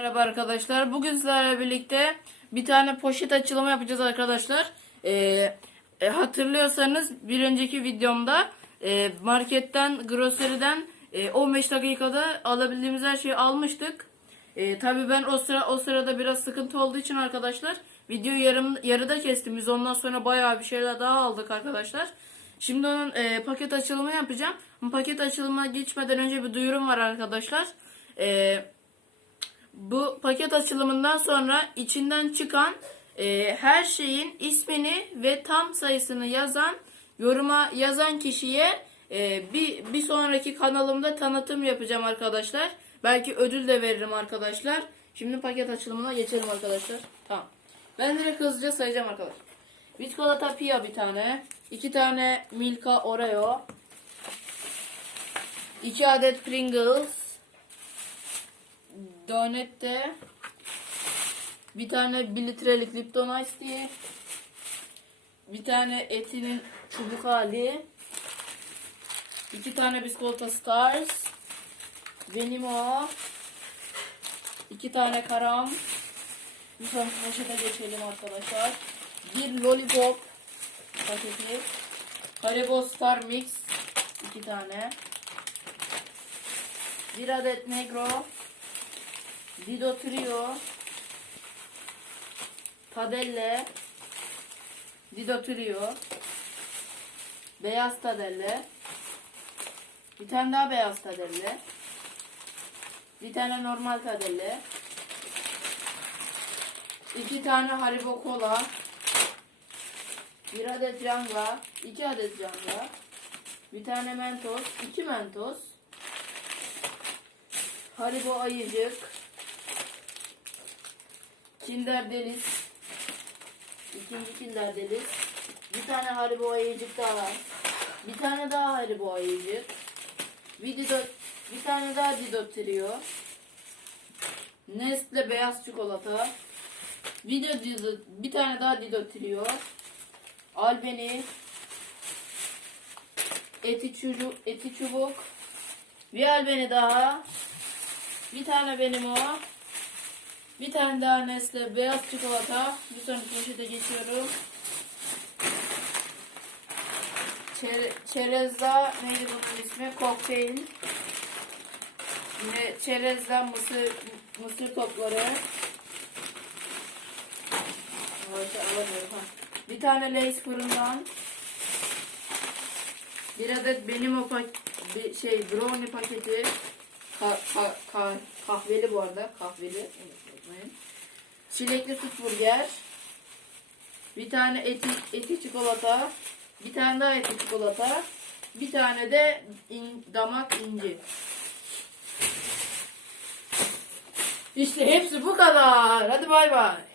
Merhaba arkadaşlar. Bugün sizlerle birlikte bir tane poşet açılımı yapacağız arkadaşlar. Ee, e, hatırlıyorsanız bir önceki videomda e, marketten, groceriden e, 15 dakikada alabildiğimiz her şeyi almıştık. E, tabii ben o sıra o sırada biraz sıkıntı olduğu için arkadaşlar videoyu yarım yarıda kestim. Biz ondan sonra bayağı bir şeyler daha aldık arkadaşlar. Şimdi onun e, paket açılımı yapacağım. Paket açılımına geçmeden önce bir duyurum var arkadaşlar. Eee bu paket açılımından sonra içinden çıkan e, her şeyin ismini ve tam sayısını yazan yoruma yazan kişiye e, bir bir sonraki kanalımda tanıtım yapacağım arkadaşlar. Belki ödül de veririm arkadaşlar. Şimdi paket açılımına geçelim arkadaşlar. Tamam. Ben direkt hızlıca sayacağım arkadaşlar. Biskolata Pia bir tane. iki tane Milka Oreo. iki adet Pringles. Donette bir tane 1 litrelik Lipton Ice Tea bir tane etinin çubuk hali iki tane biskolata Stars benim o iki tane karam. Bir tane poşete geçelim arkadaşlar. Bir lollipop paketi Haribo Star Mix iki tane. Bir adet Negro Dido Trio. Tadelle. Dido Trio. Beyaz Tadelle. Bir tane daha beyaz Tadelle. Bir tane normal Tadelle. İki tane Haribo Kola. Bir adet Canga iki adet Canga Bir tane Mentos. İki Mentos. Haribo Ayıcık Kinder Deliz. İkinci Kinder Deliz. Bir tane Haribo ayıcık daha var. Bir tane daha Haribo ayıcık. Bir, Dido, bir tane daha Dido Trio. Nestle beyaz çikolata. De Dido, bir tane daha Dido Trio. Albeni. Eti, çucuk, eti çubuk. Bir albeni daha. Bir tane benim o. Bir tane daha Nestle beyaz çikolata. Bir sonraki poşete geçiyorum. Çere, çerezda neydi bunun ismi? Kokteyl. Yine çerezden mısır, mısır topları. Bir tane Lay's fırından. Bir adet benim o pak şey brownie paketi. Ka, ka, ka, kahveli bu arada. Kahveli. Çilekli süt burger. Bir tane eti, eti çikolata. Bir tane daha eti çikolata. Bir tane de in, damak inci. İşte hepsi bu kadar. Hadi bay bay.